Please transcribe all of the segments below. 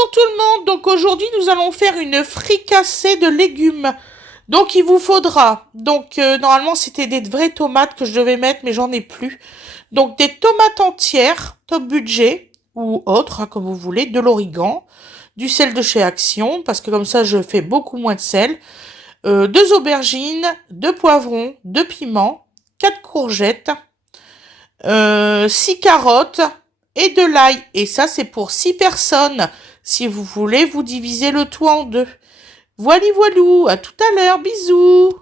Bonjour tout le monde, donc aujourd'hui nous allons faire une fricassée de légumes. Donc il vous faudra, normalement c'était des vraies tomates que je devais mettre mais j'en ai plus. Donc des tomates entières, top budget ou autre, comme vous voulez, de l'origan, du sel de chez Action parce que comme ça je fais beaucoup moins de sel, 2 aubergines, 2 poivrons, 2 piments, 4 courgettes, 6 carottes et de l'ail. Et ça, c'est pour 6 personnes. Si vous voulez, vous divisez le tout en 2. Voilà, voilou. À tout à l'heure. Bisous.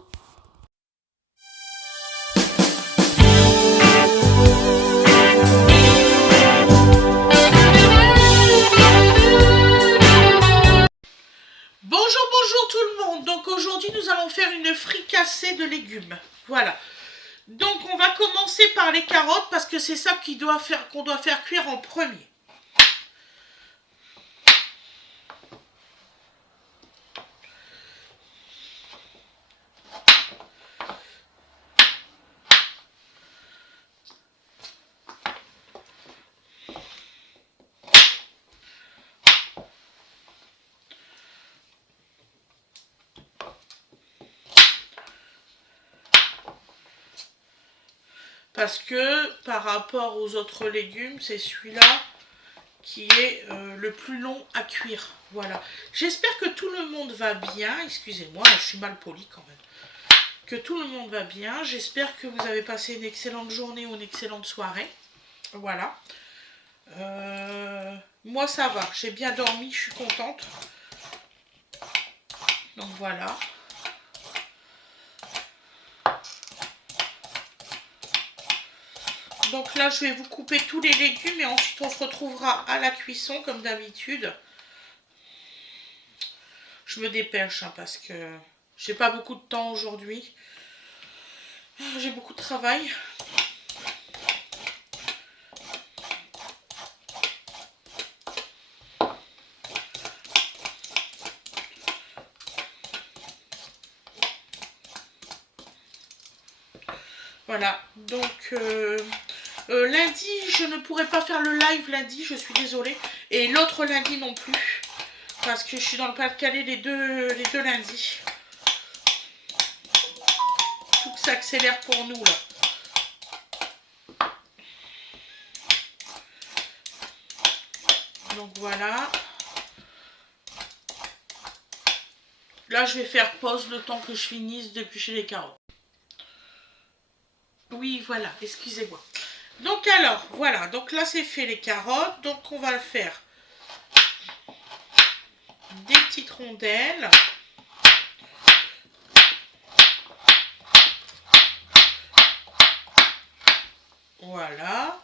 Bonjour tout le monde. Donc aujourd'hui, nous allons faire une fricassée de légumes. Voilà. Donc on va commencer par les carottes parce que c'est ça qu'on doit faire cuire en premier. Parce que par rapport aux autres légumes, c'est celui-là qui est le plus long à cuire. Voilà. J'espère que tout le monde va bien. Excusez-moi, je suis mal polie quand même. Que tout le monde va bien. J'espère que vous avez passé une excellente journée ou une excellente soirée. Voilà. Moi, ça va. J'ai bien dormi. Je suis contente. Donc, voilà. Donc là, je vais vous couper tous les légumes et ensuite on se retrouvera à la cuisson comme d'habitude. Je me dépêche parce que j'ai pas beaucoup de temps aujourd'hui. J'ai beaucoup de travail. Voilà, donc lundi, je ne pourrai pas faire le live lundi, je suis désolée. Et l'autre lundi non plus, parce que je suis dans le Pas-de-Calais les deux lundis. Tout s'accélère pour nous là. Donc voilà. Là, je vais faire pause le temps que je finisse d'éplucher les carottes. Oui, voilà, excusez-moi. Donc alors, voilà, donc là c'est fait les carottes. Donc on va le faire des petites rondelles. Voilà.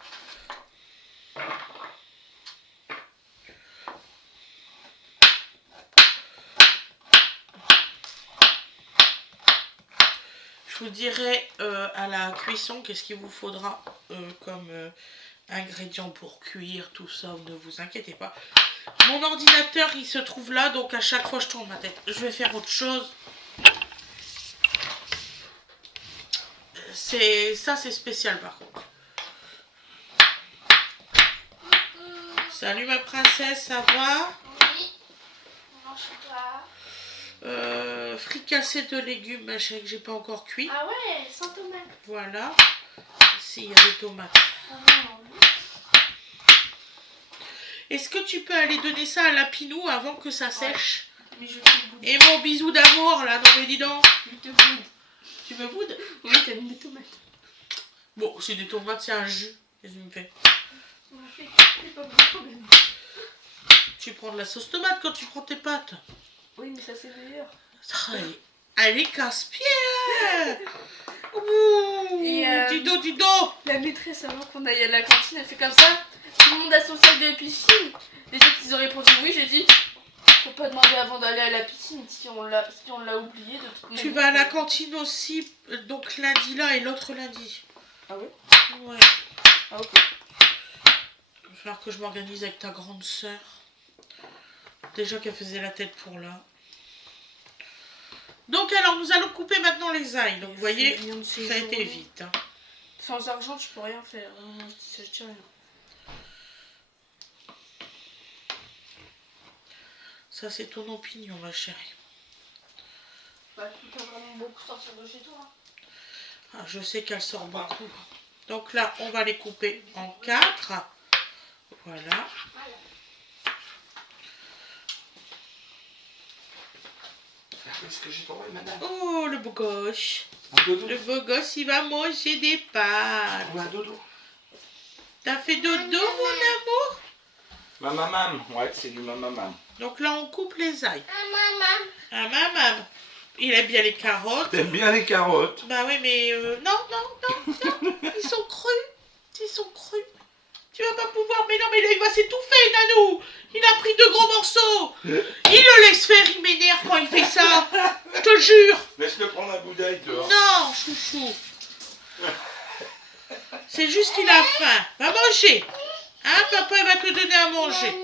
Je vous dirai à la cuisson qu'est-ce qu'il vous faudra comme ingrédients pour cuire, tout ça, ne vous inquiétez pas. Mon ordinateur, il se trouve là, donc à chaque fois je tourne ma tête. Je vais faire autre chose. C'est spécial par contre. Salut ma princesse, ça va? Oui. Comment chez toi? Fricassé de légumes, machin que j'ai pas encore cuit. Ah ouais, sans tomate. Voilà. Ici, il y a des tomates. Ah non. Est-ce que tu peux aller donner ça à Lapinou avant que ça sèche? Mais je te boude. Et mon bisou d'amour là, non mais dis donc. Je te boude. Tu me boudes? Oui, t'as mis des tomates. Bon, c'est des tomates, c'est un jus. Qu'est-ce que tu me fais? C'est pas mon problème. Tu prends de la sauce tomate quand tu prends tes pâtes. Oui, mais ça c'est meilleur. Allez, casse-pied. Et Dis donc. La maîtresse, avant qu'on aille à la cantine, elle fait comme ça. Tout le monde a son sac de piscine. Les autres, ils ont répondu oui. J'ai dit, faut pas demander avant d'aller à la piscine si on l'a oublié. De toute Tu vas à la cantine aussi, donc lundi là et l'autre lundi. Ah oui? Ouais. Ah ok. Il va falloir que je m'organise avec ta grande sœur. Déjà qu'elle faisait la tête pour là. Donc alors, nous allons couper maintenant les ailes. Donc vous voyez, ça a été vite. Hein. Sans argent, tu peux rien faire. Je dis rien. Ça, c'est ton opinion, ma chérie. Bah, tu peux vraiment beaucoup sortir de chez toi. Ah, je sais qu'elle sort beaucoup. Donc là, on va les couper en 4. Voilà. Qu'est-ce que j'ai pour elle, madame? Oh, le beau gosse. Un dodo. Le beau gosse, il va manger des pâtes. Ou un dodo. T'as fait dodo, mon amour? Ma maman. Ouais, c'est du ma maman. Donc là, on coupe les ailes. Ah, maman. Il aime bien les carottes. T'aimes bien les carottes? Bah oui, mais non, ils sont crus. Ils sont crus. Tu vas pas pouvoir. Mais non, mais là, il va s'étouffer, Nanou. Il a pris 2 gros morceaux. Il le laisse faire, il m'énerve quand il fait ça. Je te jure. Laisse-le prendre un bout d'ail, toi. Non, chouchou. C'est juste qu'il a faim. Va manger. Hein, papa, il va te donner à manger.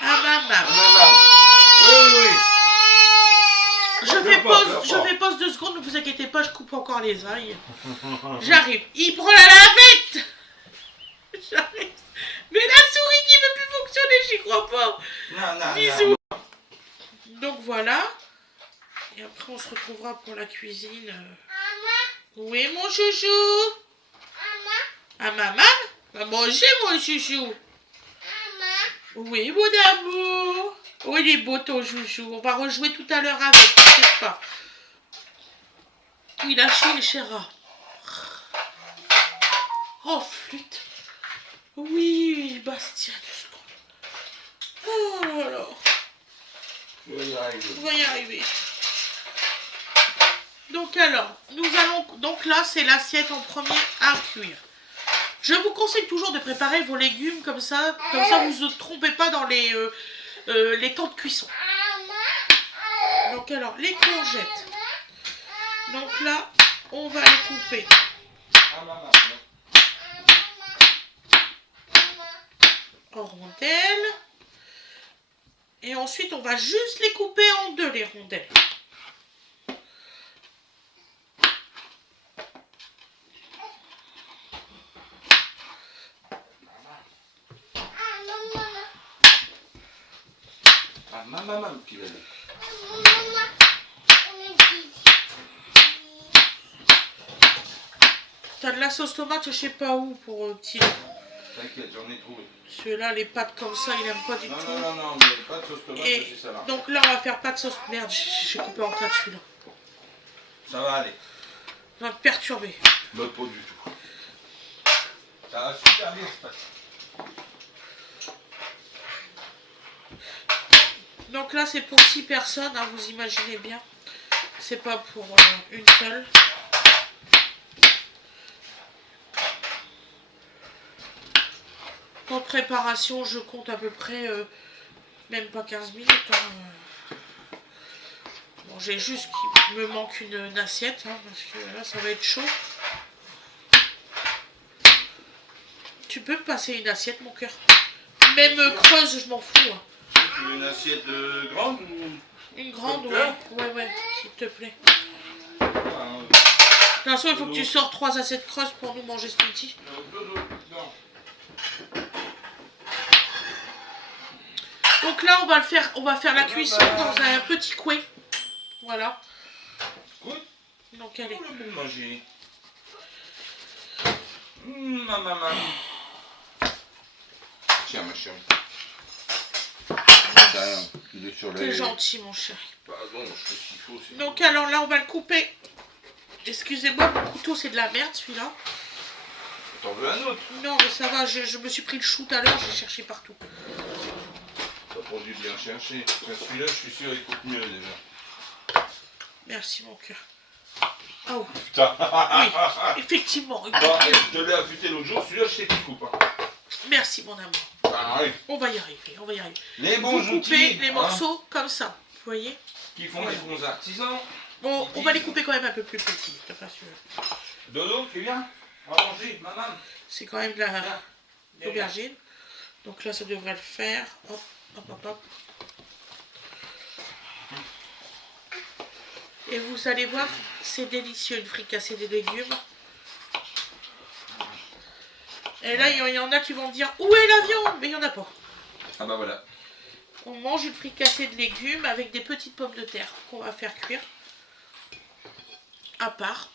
Ah, maman. Maman. Oui. Je fais pause 2 secondes, ne vous inquiétez pas, je coupe encore les ailes. J'arrive. Il prend la lavette. J'arrive. Mais la souris qui veut plus fonctionner, j'y crois pas. Non. Bisous. Donc voilà. Et après, on se retrouvera pour la cuisine. Oui, mon chouchou. Ah, maman. Va manger, mon chouchou. Oui, mon amour. Oh, il est beau, ton chouchou. On va rejouer tout à l'heure avec, t'inquiète pas. Il a chié, Chéra. Oh, flûte. Oui, Bastien, 2 secondes. Oh là là. On va y arriver. Donc alors, nous allons... Donc là, c'est l'assiette en premier à cuire. Je vous conseille toujours de préparer vos légumes comme ça vous ne vous trompez pas dans les temps de cuisson. Donc alors, les courgettes. Donc là, on va les couper en rondelles. Et ensuite, on va juste les couper en 2, les rondelles. Ma maman qui l'a dit. T'as de la sauce tomate, je sais pas où pour petit. T'inquiète, j'en ai trouvé. Ceux-là, les pâtes comme ça, il aime pas du tout. Non, mais pas de sauce tomate, Et c'est ça là. donc là, on va faire pas de sauce. Merde, j'ai coupé en 4 celui-là. Ça va aller. Ça va me perturber. Bah, pas du tout. Ça va super bien se passer. Donc là, c'est pour 6 personnes, hein, vous imaginez bien. C'est pas pour une seule. En préparation, je compte à peu près même pas 15 minutes. Hein. Bon, j'ai juste qu'il me manque une assiette, hein, parce que là, ça va être chaud. Tu peux me passer une assiette, mon cœur? Même creuse, je m'en fous. Hein. Tu veux une assiette grande ou... Une grande, ouais, s'il te plaît. Ah, De toute façon, il faut que tu sors 3 assiettes creuses pour nous manger ce midi. Non. Donc là, on va faire la cuisson dans un petit couet. Voilà. Écoute, Donc allez. on le peut manger. Ma maman. Tiens, ma chérie. Il est sur les... T'es gentil, mon chéri. Pardon, je fais ce qu'il faut. Donc alors là, on va le couper. Excusez-moi, mon couteau, c'est de la merde, celui-là. T'en veux un autre? Non, mais ça va, je me suis pris le chou tout à l'heure, j'ai cherché partout. T'as pas dû bien chercher. Celui-là, je suis sûr, il coûte mieux déjà. Merci, mon cœur. Ah oui. Putain. Oui, effectivement. Bon, je te l'ai affûté l'autre jour, celui-là, je sais qu'il coupe. Hein. Merci, mon amour. Ah, oui. On va y arriver, on va y arriver. Les bons Vous coupez outils, les morceaux comme ça, vous voyez? Qui font des bons artisans. Bon, on va les couper quand même un peu plus petits, t'as pas sûr. Dodo, tu viens? On va manger, maman. C'est quand même de Viens. l'aubergine. Donc là, ça devrait le faire. Hop, hop, hop, hop. Et vous allez voir, c'est délicieux, une fricassée des légumes. Et là, il y en a qui vont me dire, où est la viande? Mais il n'y en a pas. Ah bah voilà. On mange une fricassée de légumes avec des petites pommes de terre qu'on va faire cuire. À part.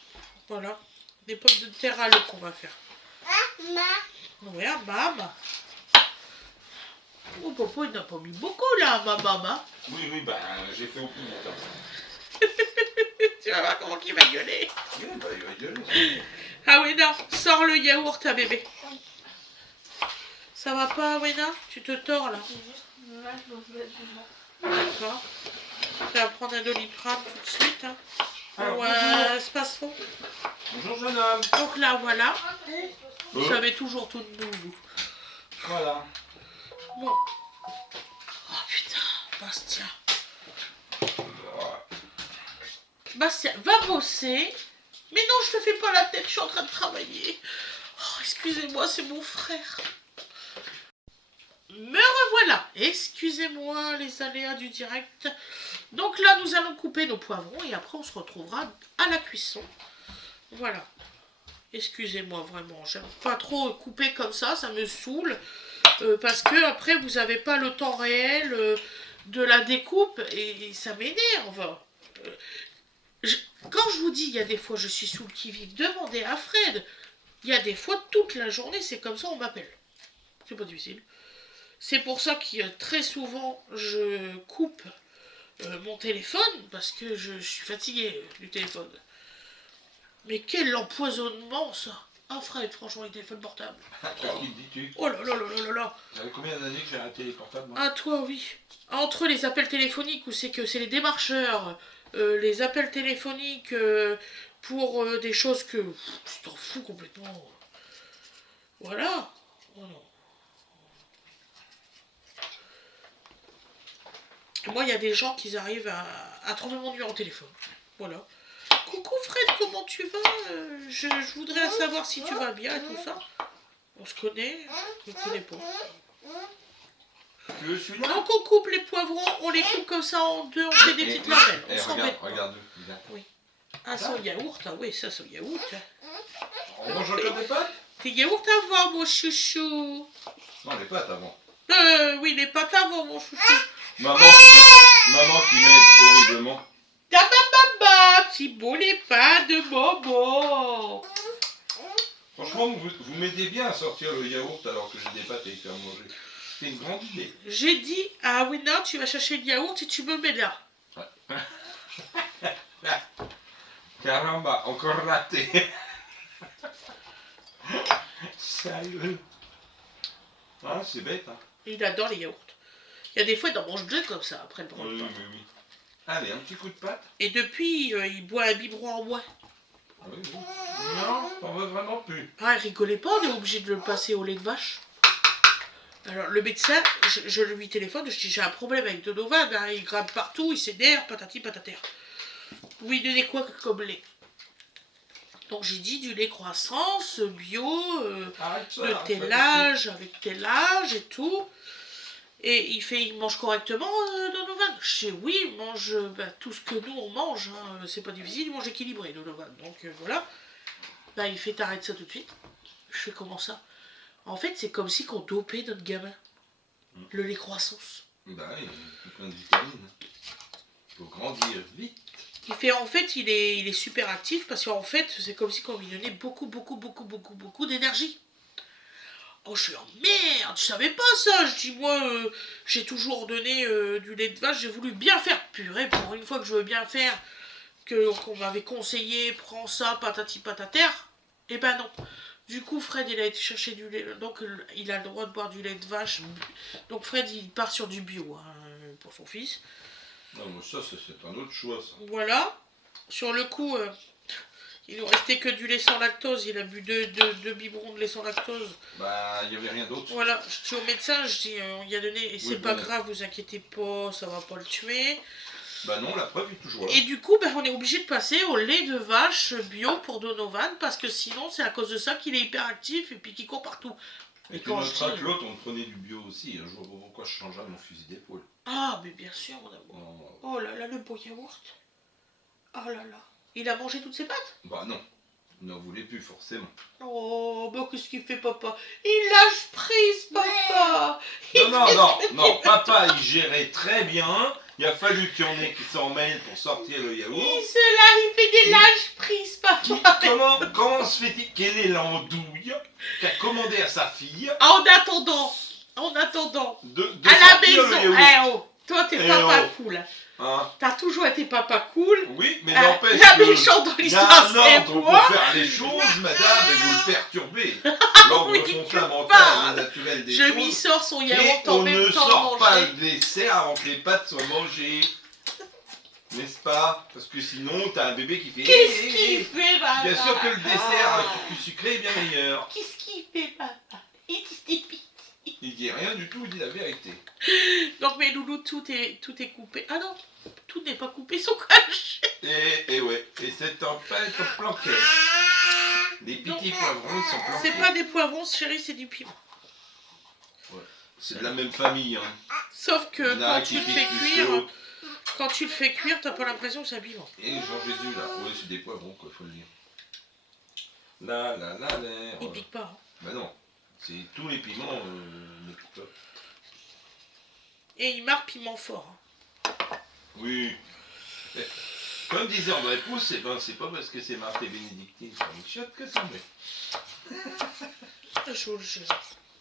Voilà. Des pommes de terre à l'eau qu'on va faire. Oui, à maman. Oh, papa, il n'a pas mis beaucoup là, ma maman. Oui, ben j'ai fait au plus vite. Tu vas voir comment il va gueuler. Oui, bah il va gueuler. Ah Wena, sors le yaourt à bébé. Ça va pas, Wena? Tu te tords là. D'accord. Tu vas prendre un Doliprane tout de suite. Hein. Alors, Ouais, c'est pas faux. bonjour jeune homme. Donc là, voilà. Vous savez toujours tout de nous, vous. Voilà. Bon. Oh putain, Bastien. Bastien, va bosser. Mais non, je te fais pas la tête, je suis en train de travailler. Oh, excusez-moi, c'est mon frère. Me revoilà. Excusez-moi les aléas du direct. Donc là, nous allons couper nos poivrons et après, on se retrouvera à la cuisson. Voilà. Excusez-moi vraiment, j'aime pas trop couper comme ça me saoule. Parce que après, vous n'avez pas le temps réel de la découpe et ça m'énerve. Quand je vous dis, il y a des fois, je suis sous le qui-vive, demandez à Fred. Il y a des fois, toute la journée, c'est comme ça, on m'appelle. C'est pas difficile. C'est pour ça que très souvent, je coupe mon téléphone, parce que je suis fatiguée du téléphone. Mais quel empoisonnement, ça! Ah, Fred, franchement, les téléphones portables. Qui dis-tu? Oh là là là là là là! Ça fait combien d'années que j'ai arrêté les portables, moi? Ah, toi, oui. Entre les appels téléphoniques, où c'est que c'est les démarcheurs, les appels téléphoniques pour des choses que tu t'en fous complètement. Voilà. Oh non. Moi, il y a des gens qui arrivent à trouver mon numéro en téléphone. Voilà. Coucou Fred, comment tu vas? Je voudrais savoir si tu vas bien et tout ça. On se connaît? Je ne connais pas. Je suis là. Donc on coupe les poivrons, on les coupe comme ça en deux, on fait des petites lamelles. On s'embête pas. Regarde. Oui. Ah, c'est au yaourt, ah oui, ça c'est au yaourt. On mange encore des pâtes? Des yaourts avant, mon chouchou. Non, les pâtes avant. Oui, les pâtes avant, mon chouchou. Maman qui m'aide horriblement. Tabababa, petit beau les pâtes de Bobo. Franchement, vous m'aidez bien à sortir le yaourt alors que j'ai des pâtes à y faire manger. C'est une grande idée. J'ai dit à Wena, tu vas chercher le yaourt et tu me mets là. Caramba, encore raté. Sérieux. Ah, c'est bête, hein. Il adore les yaourts. Il y a des fois, il en mange deux comme ça après le repas. Oui. Allez, un petit coup de pâte. Et depuis, il boit un biberon en bois. Ah oui. Non, t'en veux vraiment plus. Ah, rigolez pas, on est obligé de le passer au lait de vache. Alors, le médecin, je lui téléphone, je dis j'ai un problème avec Donovan, hein, il grimpe partout, il s'énerve, patati patataire. Oui, donnez quoi comme lait? Donc j'ai dit du lait croissance, bio, de tel âge, avec tel âge et tout. Et il mange correctement, Donovan? Je dis oui, il mange tout ce que nous on mange, hein. C'est pas difficile, il mange équilibré, Donovan. Donc voilà. Bah, il fait t'arrêter ça tout de suite. Je fais comment ça? En fait, c'est comme si qu'on dopait notre gamin. Le lait croissance. Bah oui, il y a plein de vitamines. Il faut grandir vite. En fait, il est super actif parce qu'en fait, c'est comme si on lui donnait beaucoup d'énergie. Oh, je suis en merde, je savais pas ça. Je dis, moi, j'ai toujours donné du lait de vache, j'ai voulu bien faire. Purée, pour une fois que je veux bien faire, qu'on m'avait conseillé, prends ça, patati patater. Eh ben non. Du coup, Fred, il a été chercher du lait, donc il a le droit de boire du lait de vache. Donc Fred, il part sur du bio hein, pour son fils. Non, mais ça, c'est un autre choix, ça. Voilà. Sur le coup, il nous restait que du lait sans lactose. Il a bu deux biberons de lait sans lactose. Bah, il n'y avait rien d'autre. Voilà. Je dis au médecin, je dis, on y a donné, et c'est pas grave, vous inquiétez pas, ça va pas le tuer. Bah non, la preuve est toujours là. Et du coup, on est obligé de passer au lait de vache bio pour Donovan, parce que sinon, c'est à cause de ça qu'il est hyper actif et puis qu'il court partout. Et puis notre l'autre, on prenait du bio aussi. Un jour, pourquoi je changeais mon fusil d'épaule? Ah, mais bien sûr, mon amour. Oh là là, le beau yaourt. Oh là là. Il a mangé toutes ses pâtes? Bah non. Il n'en voulait plus forcément. Oh, bah qu'est-ce qu'il fait, papa? Il lâche prise, papa. Non, papa, il gérait très bien. Il a fallu qu'il y en ait qui s'en mêlent pour sortir le yaourt. Il fait des lâches prises, papa. Comment se fait-il? Quelle est l'andouille qu'a commandé à sa fille En attendant, de à la sortir maison. le yaourt? Eh oh, toi, t'es Eh papa oh. cool. Hein? T'as toujours été papa cool. Oui, mais Ah, n'empêche la que méchante dans il y l'histoire, a un c'est ordre moi. pour faire les choses, madame, et vous le perturbez. L'ordre Oui, tu fondamental parles. et naturel des Je choses. lui sors son Et yaourt en on ne même temps sort de pas manger. le dessert avant que les pâtes soient mangées. N'est-ce pas? Parce que sinon, t'as un bébé qui fait... Qu'est-ce qu'il fait, papa? Bien sûr que le dessert plus sucré est bien meilleur. Qu'est-ce qu'il fait, papa? Il dit des bêtises. Il dit rien du tout, il dit la vérité. Donc, mes loulous, tout est coupé. Ah non, tout n'est pas coupé, ils sont cachés. Et ouais, et c'est en fait planqué. Les petits poivrons, ils sont planqués. C'est pas des poivrons, chérie, c'est du piment. C'est de la même famille, hein. Sauf que Il y en a un quand qui tu le pique fais plus cuire, que l'autre. t'as pas l'impression que c'est un piment. Et Jean Jésus là, ouais c'est des poivrons quoi, faut le dire. Là, Il ouais. pique pas. Hein. Bah non, c'est tous les piments ne piquent pas. Et il marque piment fort. Hein. Oui. Mais, comme disait André Pousse, ben, c'est pas parce que c'est marqué bénédictine sur une chiotte que ça met.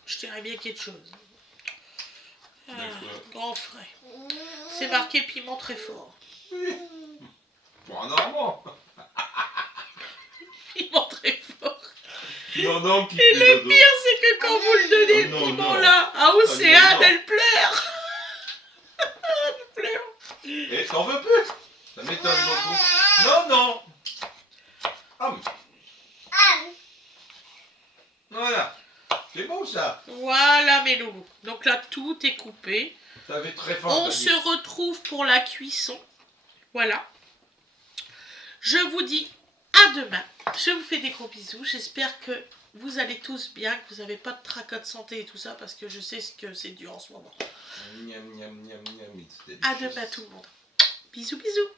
Je dirais bien quelque chose. Ah, D'accord. grand frais. C'est marqué piment très fort. Oui. Pour un Normand. Piment très fort. Non, qui Et fait le dodo. pire, c'est que quand vous le donnez, Oh, le non, piment non. là, à Océane, non. elle pleure. Elle pleure. Et t'en veux plus? Ça m'étonne beaucoup. Non. Ah oui. Voilà. C'est bon ça. Voilà mes loulous. Donc là, tout est coupé. Ça avait très fort. On se retrouve pour la cuisson. Voilà. Je vous dis à demain. Je vous fais des gros bisous. J'espère que vous allez tous bien, que vous n'avez pas de tracas de santé et tout ça, parce que je sais ce que c'est dur en ce moment. Miam. À demain tout le monde. Bisous, bisous.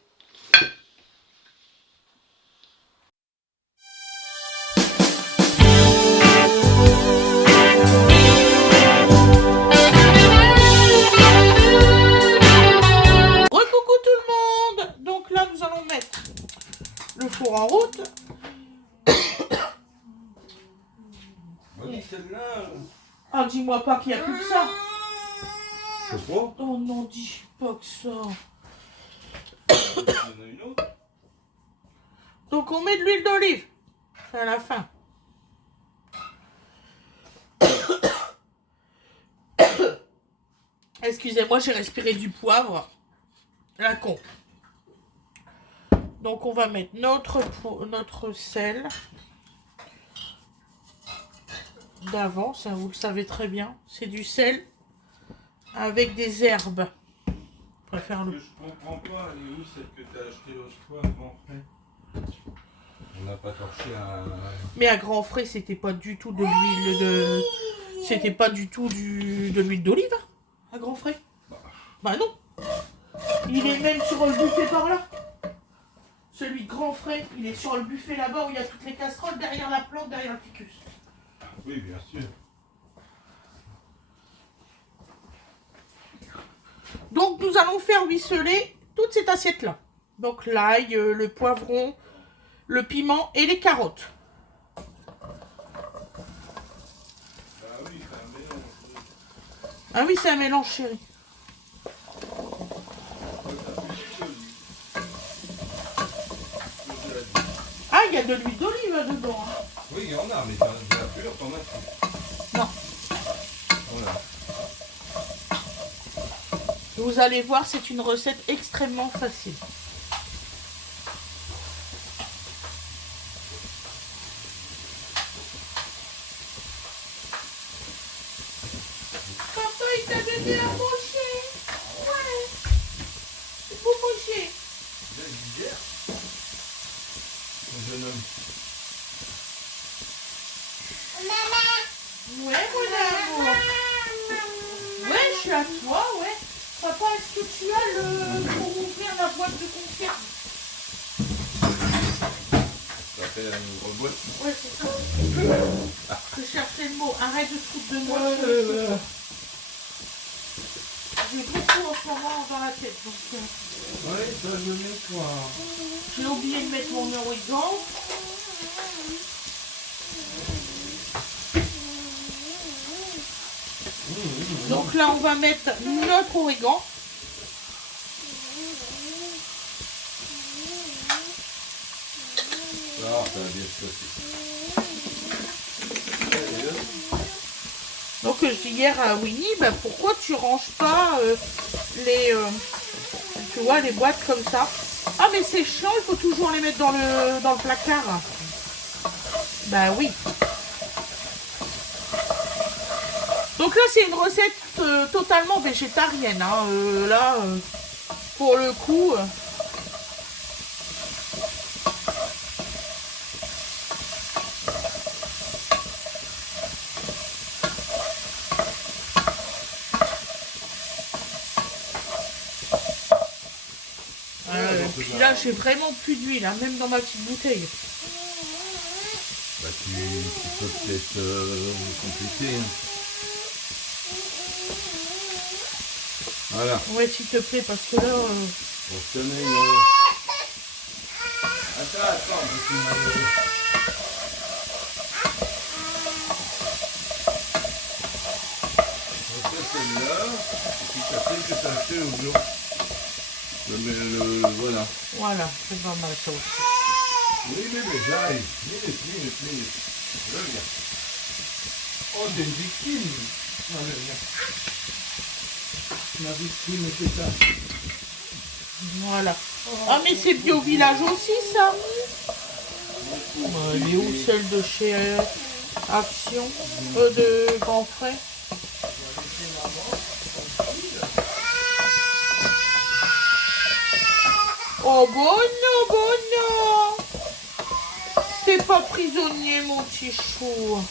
Recoucou tout le monde. Donc là, nous allons mettre le four en route. Oui, celle-là. Ah, dis-moi pas qu'il n'y a plus que ça. Je sais pas. Oh non, dis pas que ça. Il y en a une autre. Donc on met de l'huile d'olive. C'est à la fin. Excusez-moi, j'ai respiré du poivre. La con. Donc on va mettre notre sel. D'avance, hein, vous le savez très bien. C'est du sel avec des herbes. Je préfère le... Je comprends pas, elle est où celle que t'as achetée l'autre fois, grand frère? On n'a pas torché un... Mais à grand frais, c'était pas du tout de l'huile de... C'était pas du tout de l'huile d'olive, hein, à grand frais. Bah non. Il est même sur le buffet par là. Celui de grand frais, il est sur le buffet là-bas où il y a toutes les casseroles, derrière la plante, derrière le ficus. Oui, bien sûr. Donc nous allons faire ruisseler toute cette assiette-là. Donc l'ail, le poivron, le piment et les carottes. Ah oui, c'est un mélange. Ah oui, c'est un mélange, chérie. Ah, il y a de l'huile d'olive dedans. Hein. Oui, il y en a, mais de la pure, t'en as plus. Non. Voilà. Vous allez voir, c'est une recette extrêmement facile. Papa, il t'a donné à manger. Ouais. C'est pour manger. Le jeune homme. Ouais, mon amour. Ouais, je suis à toi, ouais. Papa, est-ce que tu as le... pour ouvrir la boîte de conserve? Ça fait une grosse boîte. Ouais, c'est ça. Je cherchais le mot. Arrête de te foutre de moi. J'ai beaucoup en ce moment dans la tête. Donc, Ouais, ça je mets quoi. j'ai oublié de mettre mon origan. Donc là, on va mettre notre origan. Ah, ça va bien se passer. Donc je dis hier à Winnie, bah, pourquoi tu ranges pas les, tu vois, les boîtes comme ça? Ah mais c'est chiant, il faut toujours les mettre dans le placard. Bah oui. Donc là c'est une recette totalement végétarienne. Hein. Là, pour le coup... puis là, j'ai vraiment plus d'huile, hein, même dans ma petite bouteille. Bah, tu peux peut-être compléter. Hein. Voilà. Ouais, s'il te plaît, parce que là... Pour se tenir. Attends, parce que on fait celle-là, et puis t'as celle que t'as acheté au jour. Voilà. Voilà, c'est pas mal ça aussi. Oui, mais j'arrive. Minute. Je viens. Oh, t'es une victime. Allez, viens. Ma victime, c'est ça. Voilà. Ah, mais c'est bio village aussi, ça. Elle est où celle de chez Action de Grand Frais? Oh, bon non. T'es pas prisonnier, mon petit chou.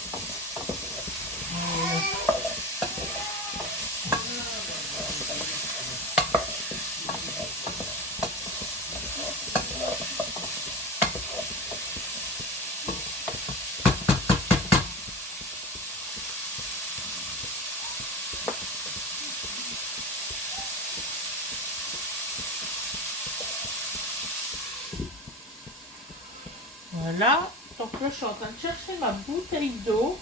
Voilà. Donc là, je suis en train de chercher ma bouteille d'eau.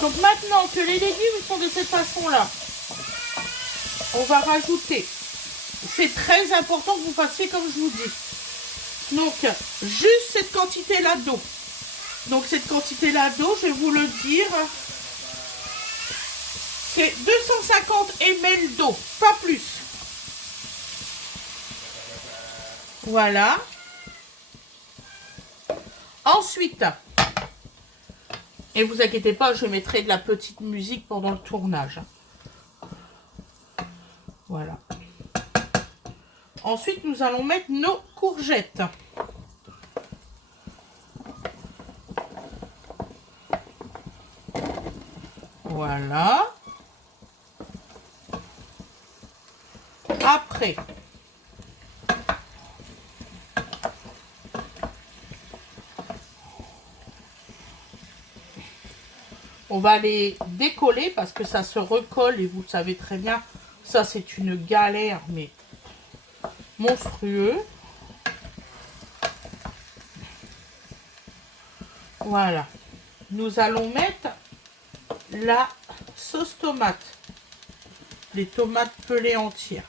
Donc maintenant que les légumes sont de cette façon-là, on va rajouter. C'est très important que vous fassiez comme je vous dis. Donc, juste cette quantité-là d'eau. Donc, cette quantité-là d'eau, je vais vous le dire, c'est 250 ml d'eau, pas plus. Voilà. Ensuite, et vous inquiétez pas, je mettrai de la petite musique pendant le tournage. Voilà. Ensuite, nous allons mettre nos courgettes. Voilà. Après, on va les décoller parce que ça se recolle et vous le savez très bien, ça c'est une galère mais monstrueux. Voilà. Nous allons mettre la sauce tomate. Les tomates pelées entières.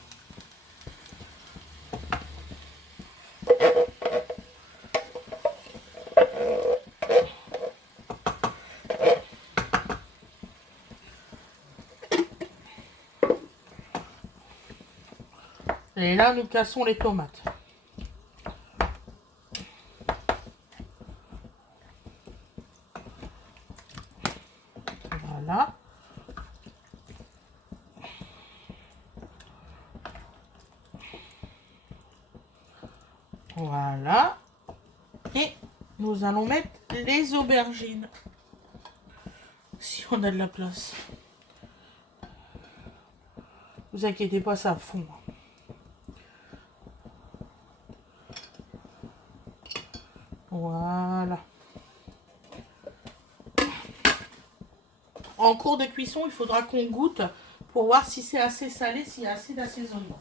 Et là, nous cassons les tomates. Voilà. Voilà. Et nous allons mettre les aubergines. Si on a de la place. Vous inquiétez pas, ça fond. Voilà. En cours de cuisson, il faudra qu'on goûte pour voir si c'est assez salé, s'il y a assez d'assaisonnement.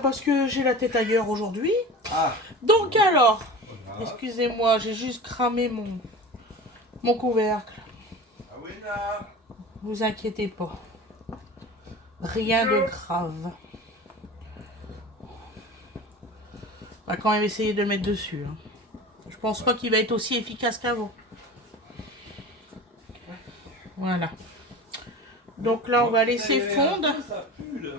Parce que j'ai la tête ailleurs aujourd'hui. Ah. Donc alors, Voilà. excusez-moi, j'ai juste cramé mon couvercle. Ah oui, là. Vous inquiétez pas. Rien de grave. On va quand même essayer de le mettre dessus. Hein. Je pense pas qu'il va être aussi efficace qu'avant. Voilà. Donc là, on va laisser fondre. Ça pue, là.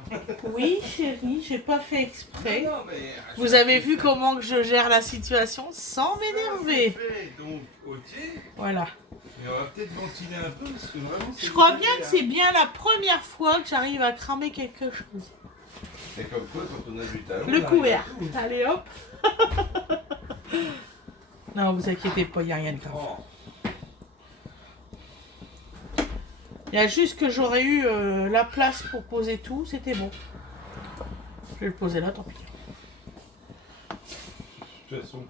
Oui, chérie, j'ai pas fait exprès. Non, mais... Vous avez vu comment que je gère la situation sans m'énerver. Donc, ok. Voilà. Mais on va peut-être ventiler un peu parce que vraiment... Je crois bien que c'est bien la première fois que j'arrive à cramer quelque chose. C'est comme quoi, quand on a du talent... Le on arrive à couvercle. tout. Allez hop. Non, vous inquiétez pas, il n'y a rien de grave. Oh. Il y a juste que j'aurais eu la place pour poser tout, c'était bon. Je vais le poser là, tant pis. De toute façon,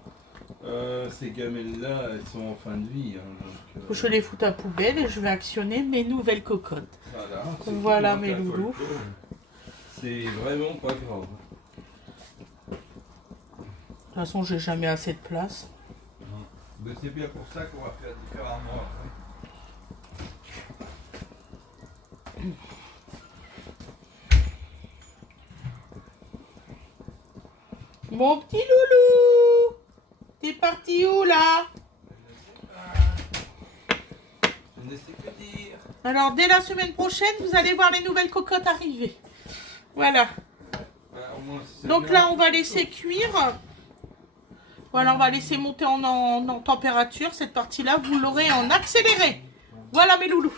ces gamelles-là, elles sont en fin de vie. Hein, donc, Je les fous à poubelle et je vais actionner mes nouvelles cocottes. voilà, c'est Voilà tout, mes hein, loulous. faut le faire. C'est vraiment pas grave. De toute façon, j'ai jamais assez de place. Mais c'est bien pour ça qu'on va faire différemment après. Mon petit loulou, t'es parti où là? Je ne sais que dire. Alors, dès la semaine prochaine, vous allez voir les nouvelles cocottes arriver. Voilà. Au moins, si ça Donc vient, là, on va laisser cuire. Voilà, on va laisser monter en température. Cette partie-là, vous l'aurez en accéléré. Voilà mes loulous.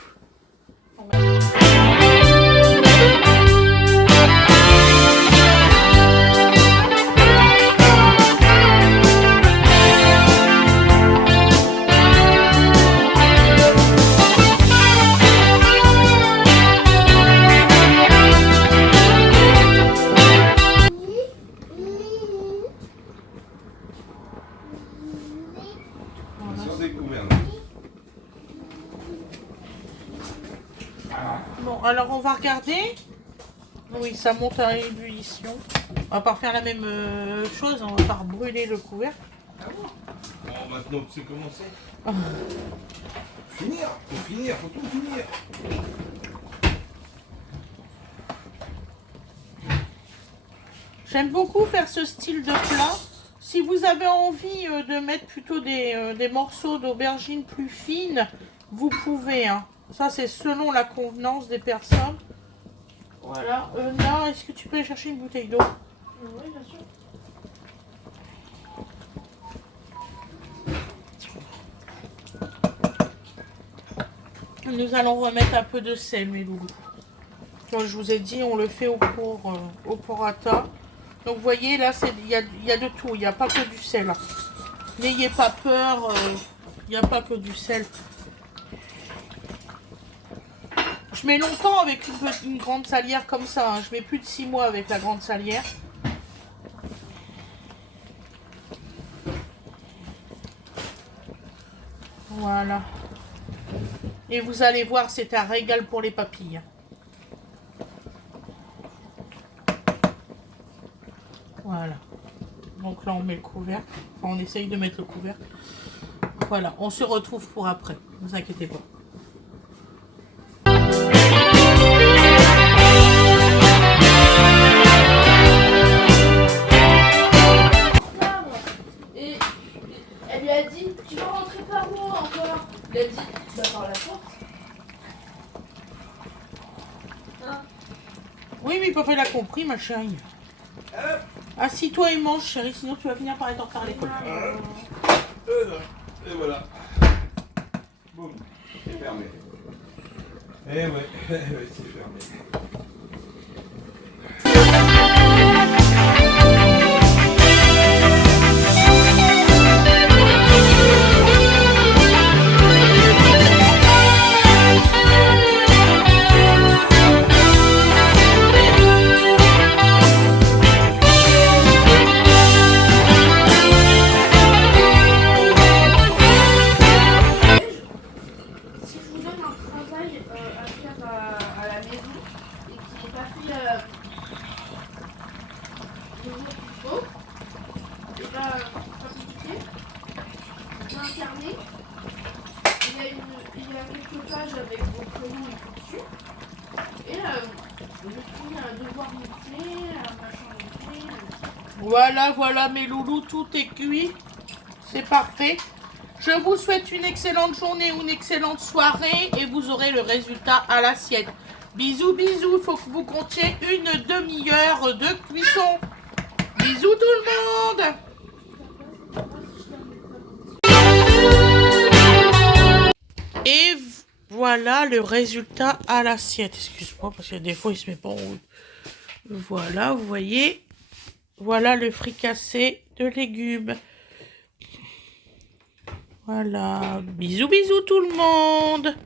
Ils sont découverts. Bon, alors on va regarder. Oui, ça monte à ébullition. On va pas refaire la même chose. On va pas brûler le couvercle. Bon, maintenant que c'est commencé. Finir, faut tout finir. J'aime beaucoup faire ce style de plat. Si vous avez envie de mettre plutôt des morceaux d'aubergine plus fines, vous pouvez. Hein. Ça, c'est selon la convenance des personnes. Voilà. Là, est-ce que tu peux aller chercher une bouteille d'eau? Oui, bien sûr. Nous allons remettre un peu de sel, mes loulous. Comme je vous ai dit, on le fait au prorata. Donc, vous voyez, là, il y a de tout. Il n'y a pas que du sel. N'ayez pas peur. Il n'y a pas que du sel. Je mets longtemps avec une grande salière comme ça. Hein. Je mets plus de 6 mois avec la grande salière. Voilà. Et vous allez voir, c'est un régal pour les papilles. là, on met le couvercle. Enfin, on essaye de mettre le couvercle. Voilà, on se retrouve pour après. Ne vous inquiétez pas. Et elle lui a dit, tu vas rentrer par où encore? Il a dit, bah par la porte. Hein? Oui, mais papa, il a compris, ma chérie. Assis-toi et mange, chérie, sinon tu vas finir par être en retard à l'école. Et voilà. Boum, c'est fermé. Eh ouais, c'est fermé. Si je vous donne un travail à faire à la maison et qui n'est pas fait le jour qu'il faut, et bah pas compliqué, bien incarné, il y a quelques pages avec vos prénoms écrits dessus, et vous écrivez un devoir métier, un machin métier. Voilà, voilà, mes loulous, tout est cuit. C'est parfait. Je vous souhaite une excellente journée ou une excellente soirée et vous aurez le résultat à l'assiette. Bisous, bisous. Il faut que vous comptiez une demi-heure de cuisson. Bisous tout le monde. Et voilà le résultat à l'assiette. Excuse-moi parce que des fois il se met pas en haut. Voilà, vous voyez. Voilà le fricassé de légumes. Voilà. Bisous, bisous tout le monde.